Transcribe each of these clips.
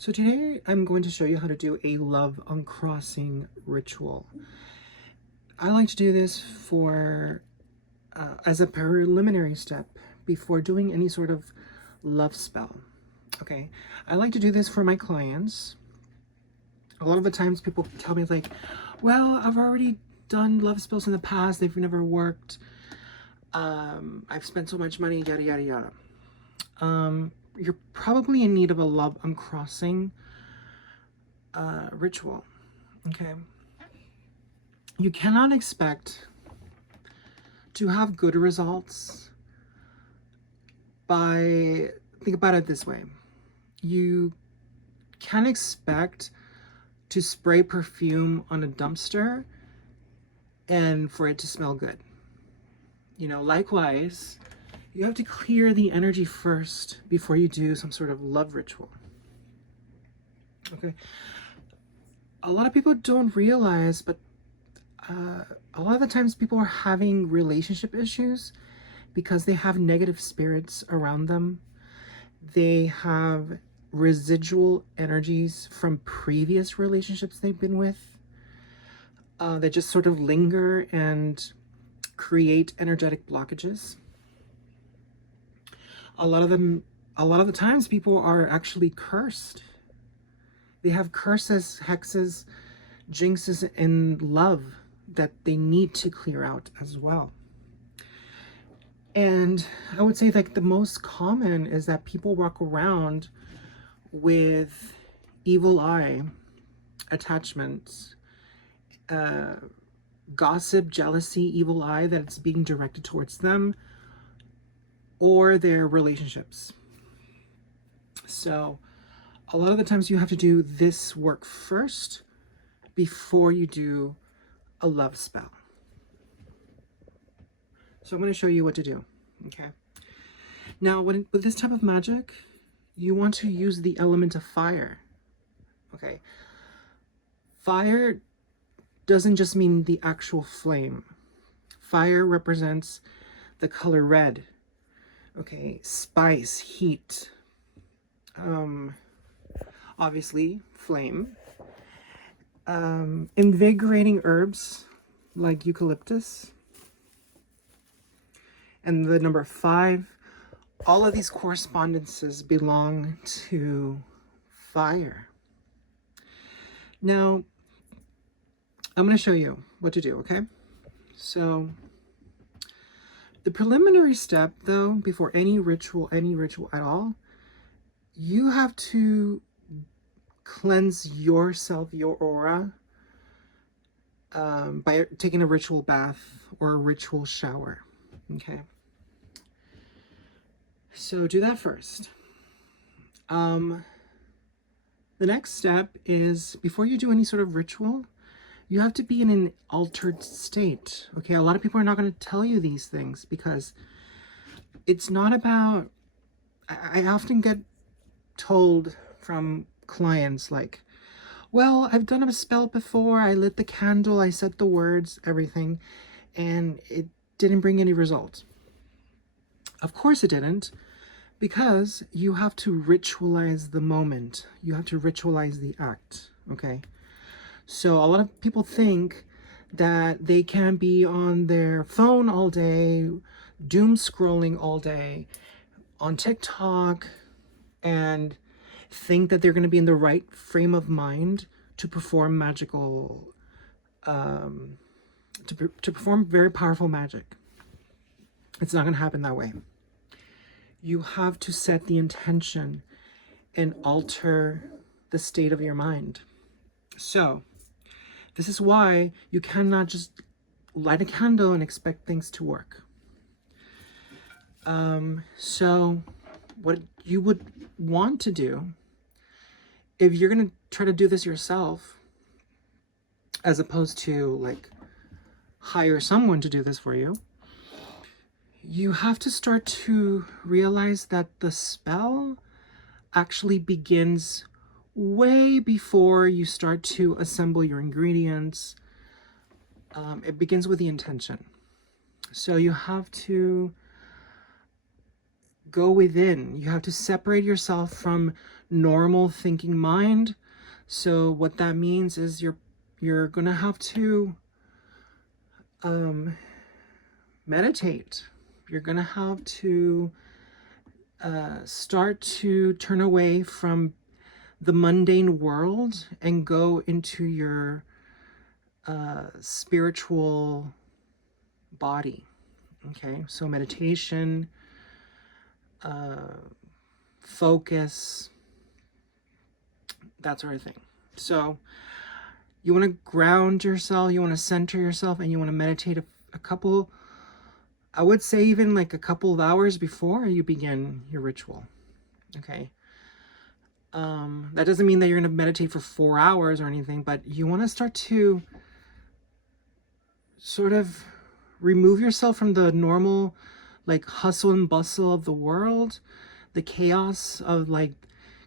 So today I'm going to show you how to do a love uncrossing ritual. I like to do this for as a preliminary step before doing any sort of love spell. Okay, I like to do this for my clients. A lot of the times people tell me like, well, I've already done love spells in the past, they've never worked. I've spent so much money, yada yada yada. You're probably in need of a love uncrossing ritual. Okay, you cannot expect to have good results by, think about it this way, you can't expect to spray perfume on a dumpster and for it to smell good. Likewise, you have to clear the energy first before you do some sort of love ritual. Okay, a lot of people don't realize, but a lot of the times people are having relationship issues because they have negative spirits around them. They have residual energies from previous relationships they've been with that just sort of linger and create energetic blockages. A lot of the times people are actually cursed. They have curses, hexes, jinxes in love that they need to clear out as well. And I would say like the most common is that people walk around with evil eye attachments, gossip, jealousy, evil eye that's being directed towards them or their relationships. So a lot of the times you have to do this work first before you do a love spell. So I'm going to show you what to do. Okay. Now, with this type of magic, you want to use the element of fire. Okay. Fire doesn't just mean the actual flame. Fire represents the color red. Okay. Spice, heat. Obviously, flame. Invigorating herbs like eucalyptus. And the number 5, all of these correspondences belong to fire. Now, I'm going to show you what to do, okay? So, the preliminary step, though, before any ritual at all, you have to cleanse yourself, your aura, by taking a ritual bath or a ritual shower, okay? So do that first. The next step is, before you do any sort of ritual, you have to be in an altered state. Okay, a lot of people are not going to tell you these things because it's not about, I often get told from clients like, well, I've done a spell before, I lit the candle, I said the words, everything, and it didn't bring any results. Of course it didn't, because you have to ritualize the moment. You have to ritualize the act, okay? So a lot of people think that they can be on their phone all day, doom scrolling all day, on TikTok, and think that they're going to be in the right frame of mind to perform magical, to perform very powerful magic. It's not going to happen that way. You have to set the intention and alter the state of your mind. So, this is why you cannot just light a candle and expect things to work. So, what you would want to do, if you're going to try to do this yourself, as opposed to like hire someone to do this for you, you have to start to realize that the spell actually begins way before you start to assemble your ingredients. It begins with the intention. So you have to go within. You have to separate yourself from normal thinking mind. So what that means is you're gonna have to meditate. You're gonna have to start to turn away from the mundane world and go into your spiritual body. Okay, so meditation, focus, that sort of thing. So you want to ground yourself, you want to center yourself, and you want to meditate a couple, I would say even like a couple of hours before you begin your ritual. Okay. That doesn't mean that you're going to meditate for 4 hours or anything, but you want to start to sort of remove yourself from the normal like hustle and bustle of the world, the chaos of like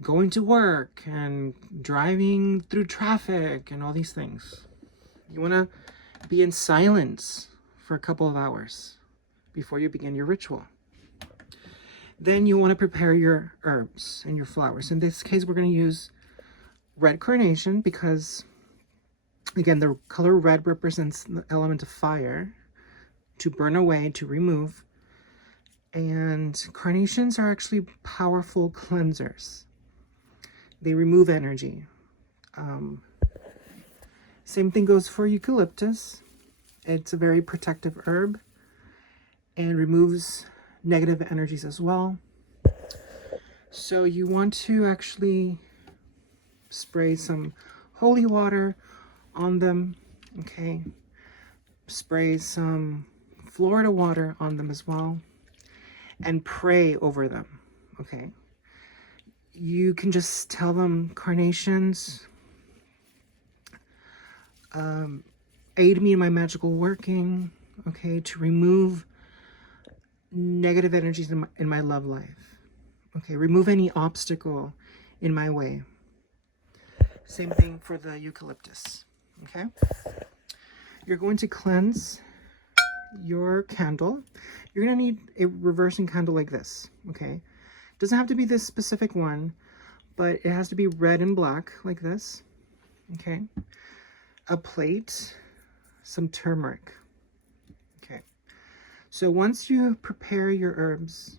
going to work and driving through traffic and all these things. You want to be in silence for a couple of hours before you begin your ritual. Then you want to prepare your herbs and your flowers. In this case, we're going to use red carnation because, again, the color red represents the element of fire, to burn away, to remove. And carnations are actually powerful cleansers. They remove energy. Same thing goes for eucalyptus. It's a very protective herb and removes negative energies as well. So you want to actually spray some holy water on them, okay? Spray some Florida water on them as well, and pray over them, okay? You can just tell them, carnations, aid me in my magical working, okay, to remove negative energies in my love life. Okay, remove any obstacle in my way. Same thing for the eucalyptus, okay? You're going to cleanse your candle. You're going to need a reversing candle like this, okay? Doesn't have to be this specific one, but it has to be red and black like this, okay? A plate, some turmeric. Okay, so once you prepare your herbs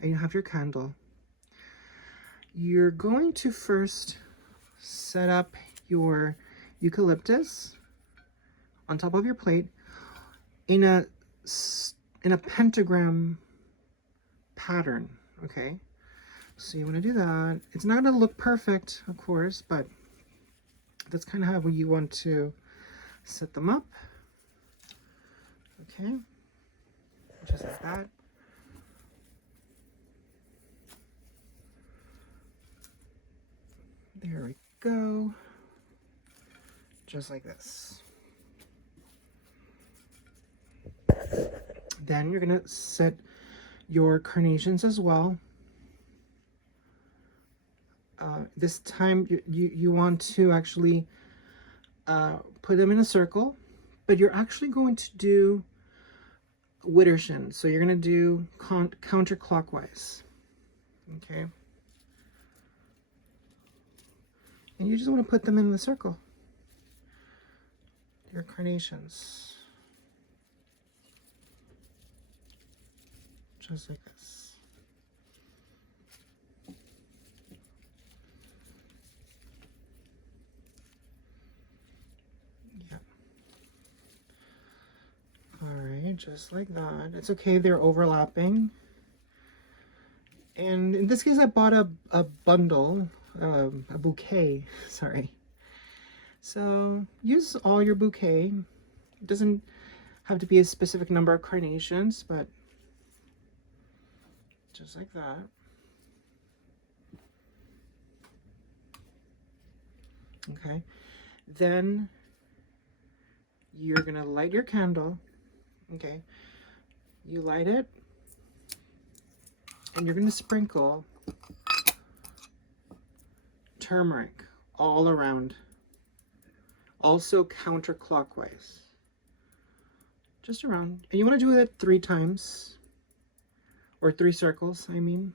and you have your candle, you're going to first set up your eucalyptus on top of your plate in a pentagram pattern. Okay, so you want to do that. It's not going to look perfect, of course, but that's kind of how you want to set them up. Okay, just like that. There we go. Just like this. Then you're gonna set your carnations as well. This time you want to actually put them in a circle, but you're actually going to do Widdershins. So you're going to do counterclockwise. Okay. And you just want to put them in the circle. Your carnations. Just like this. Alright, just like that. It's okay if they're overlapping. And in this case, I bought a bundle, a bouquet, sorry. So use all your bouquet. It doesn't have to be a specific number of carnations, but just like that. Okay, then you're gonna light your candle. Okay, you light it and you're going to sprinkle turmeric all around, also counterclockwise, just around. And you want to do it 3 times, or 3 circles, I mean.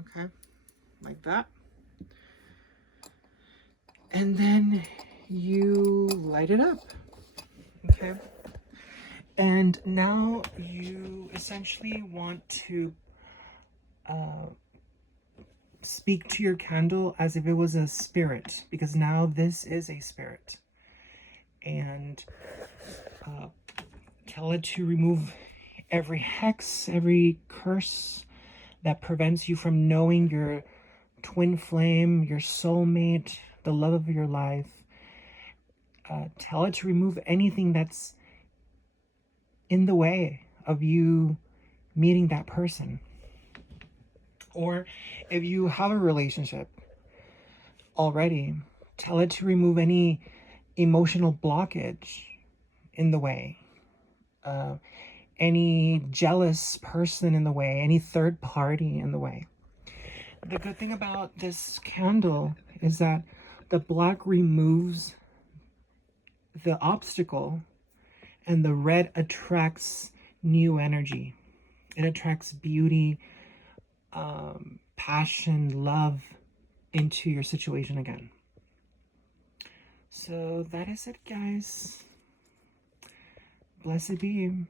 Okay, like that. And then you light it up, okay? And now you essentially want to speak to your candle as if it was a spirit, because now this is a spirit. And tell it to remove every hex, every curse that prevents you from knowing your twin flame, your soulmate, the love of your life. Tell it to remove anything that's in the way of you meeting that person. Or if you have a relationship already, tell it to remove any emotional blockage in the way. Any jealous person in the way, any third party in the way. The good thing about this candle is that the black removes the obstacle and the red attracts new energy. It attracts beauty, passion, love into your situation again. So that is it, guys. Blessed be.